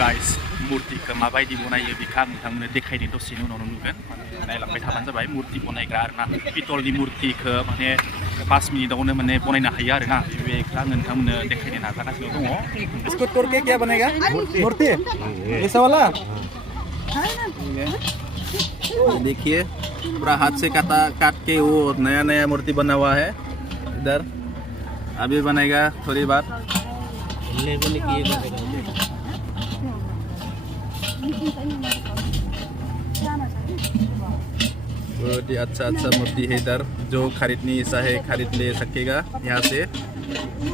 guys मुर्तिखौ माबायदि बनायो बेखौ आं नोंथांमोननो देखायनो दसेनि उनावनो नुगोन नायलांबाय थाबानो जाबाय मुर्ति बनायग्रा आरोना पितलनि मुर्तिखौ माने 5 मिनिटावनो माने बनायनो हायो आरोना बेखौ आं नोंथांमोननो देखायनो नाजागासिनो दङ इसको तोड़ के क्या बनेगा मूर्ति ऐसा वाला देखिए पूरा हाथ से काट के वो नया नया मूर्ति बना हुआ है इधर अभी बनेगा थोड़ी बार बहुत ही अच्छा मूर्ति है इधर जो खरीदनी इच्छा है खरीद ले सकेगा यहाँ से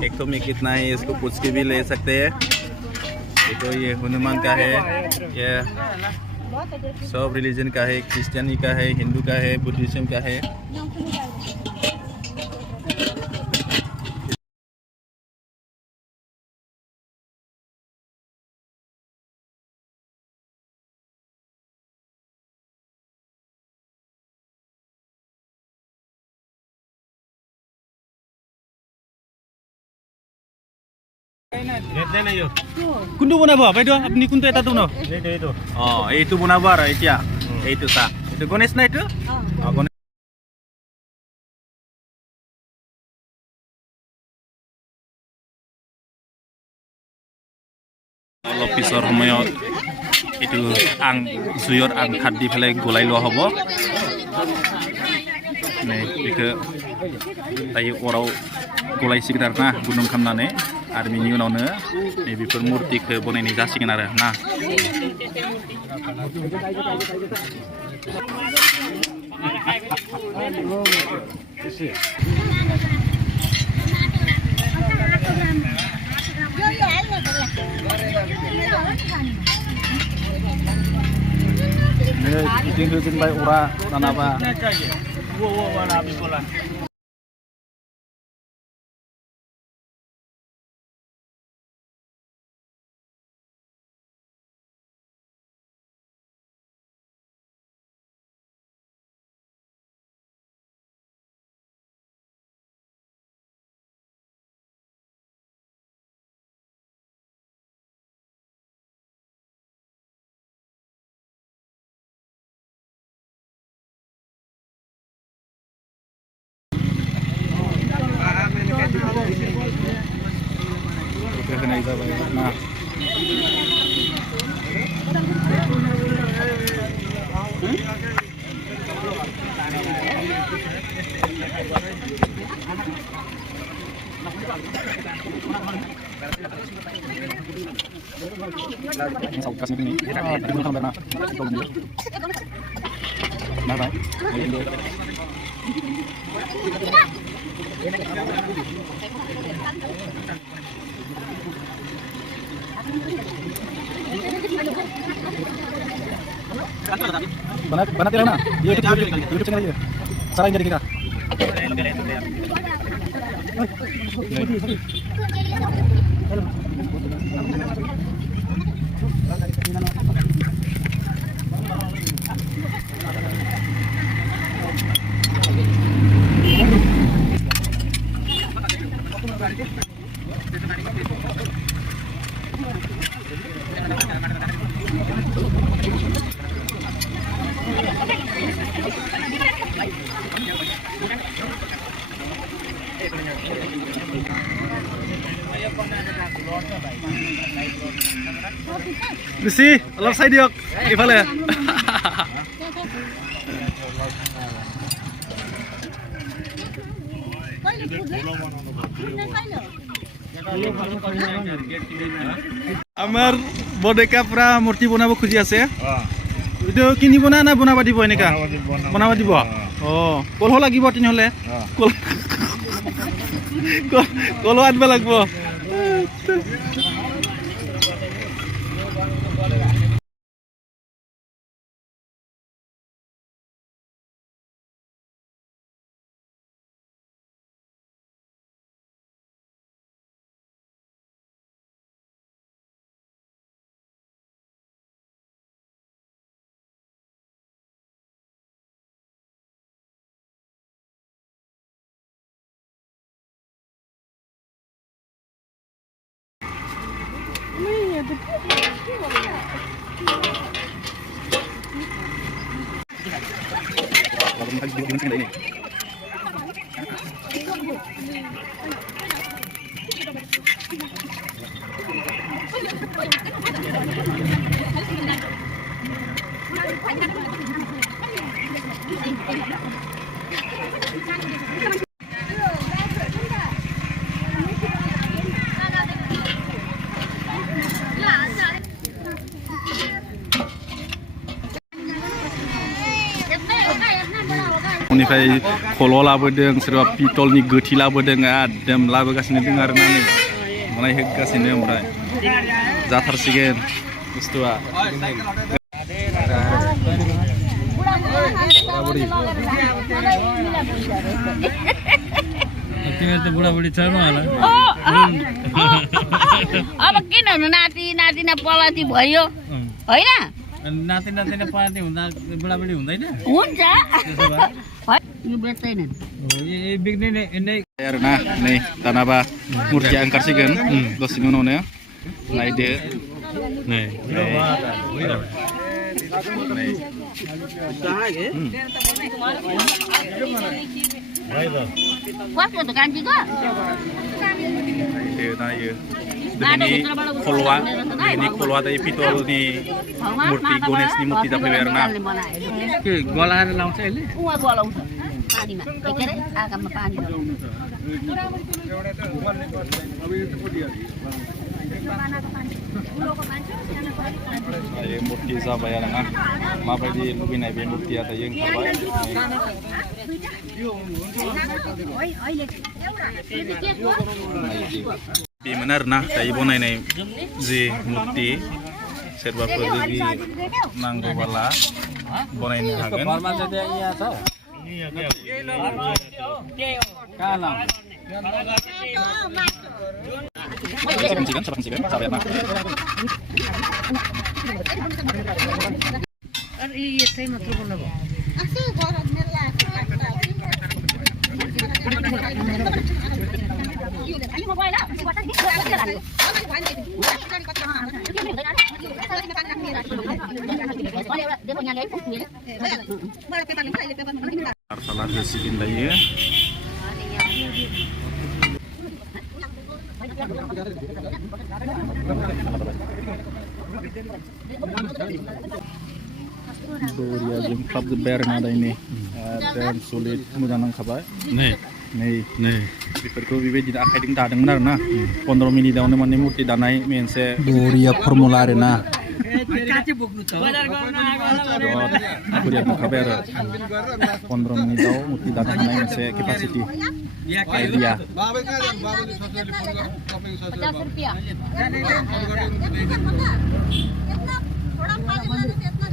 एक तो में कितना है इसको पूछ के भी ले सकते हैं तो ये हनुमान का है ये सब रिलीजन का है क्रिश्चियनी का है हिंदू का है बुद्धिज्म का है কোনটো বনাব বাইদেউ আপুনি কোনটো এটা বনাব এইটো এইটো বনাব আৰু এতিয়া এইটো চা এইটো গণেশ না এইটো গণেশ অলপ পিছৰ সময়ত এইটো জুইৰ আঙঠাত দি পেলাই গলাই লোৱা হ'ব बेखौ दायो अराव गलायसिगोन आरो ना गुदुं खालामनानै आरो बेनि उनावनो नैबेफोर मुर्तिखौ बनायनाय जासिगोन आरो ना गिदिंबाय अरा दानाबा होनाय जाबाय ना बनाते रहना ये यूट्यूब चैनल है सारा इंडिया दिखेगा Bisi, অলপ চাই দিয়ক ইফালে আমাৰ বডেকা পুৰা মূৰ্তি বনাব খুজি আছে এইটো কিনিব না বনাব দিব এনেকা বনাব দিব কলহ লাগিব তেনেহ'লে কলহ আনিব লাগিব उनिफ्राय खल' लाबोदों सोरबा पितलनि गोथि लाबोदों एकदम लाबोगासिनो दं आरो ना नै बनाय होगासिनो ओमफ्राय जाथारसिगोन बुस्थुआ बुढा बुढी छ होला अब किन हुनु नाति नातिना पलाती भयो होइन नाति नातिना पलाती हुँदा बुढाबुढी हुँदैन हुन्छ यो बेच्दैनन् बिग्ने नै आरोना नै दानाबा मुर्तिया ओंखारसिगोन दसेनि उनावनो नायदो नै कस्तो दोकानजीको नायो ini खलवा dari पितलनि मूर्ति गणेशनि मूर्ति जाफैबाय आरोना के गलाएर लाउँछ अहिले उहाँ गलाउँछ पानीमा के अरे आगाममा पानी यो मूर्ति जाबाय आरोना माबायदि लुबैनाय बे मूर्तिया दायो ओंखारबाय बेमोन आरोना दायो बनायनाय जि मूर्ति सोरबाफोर जुदि नांगौबाला बनायनो हागोन साफासिगोन जाबाय आरोना salah hasikin dayo Boria jeng klub the bear nada ini dan sulit mudah nangkabai नै बेफोरखौ बेबायदि आखाइजों दादोंमोन आरोना 15 मिनिटावनो माने मुर्ति दानाय मोनसे बरिया फर्मुला आरोना बरिया बुंखाबाय आरो 15 मिनिटाव मुर्ति दानो हानाय मोनसे केपासिटी आइडिया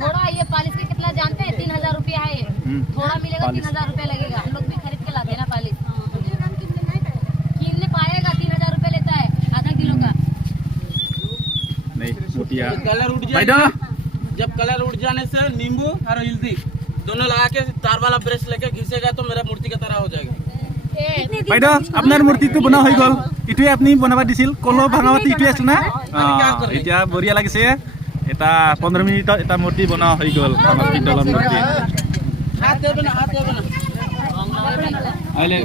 थोड़ा ये पालिश के कितना जानते हैं 3000 रुपया है ये थोड़ा मिलेगा 3000 रुपया लगेगा हम लोग भी खरीद के लाते हैं ना पालिश किनने पाएगा 3000 रुपया लेता है आधा किलो का नहीं मोतिया कलर उड़ जाए जब कलर उड़ जाने से नींबू और हल्दी दोनों लगा के तार वाला ब्रश लेके घिसेगा तो मेरा मूर्ति की तरह हो जाएगा বাইদেউ আপনার মূর্তিটো বনা হৈ গল ইটোৱে আপনি বনাবা দিছিল কলো ভাঙাবাতি ইটোৱে আছিল না এতিয়া বৰিয়া লাগিছে এটা 15 মিনিটত এটা মূৰ্তি বনা হৈ গল আমাৰ পিতলৰ মূৰ্তি हाथ देबे ना अहिले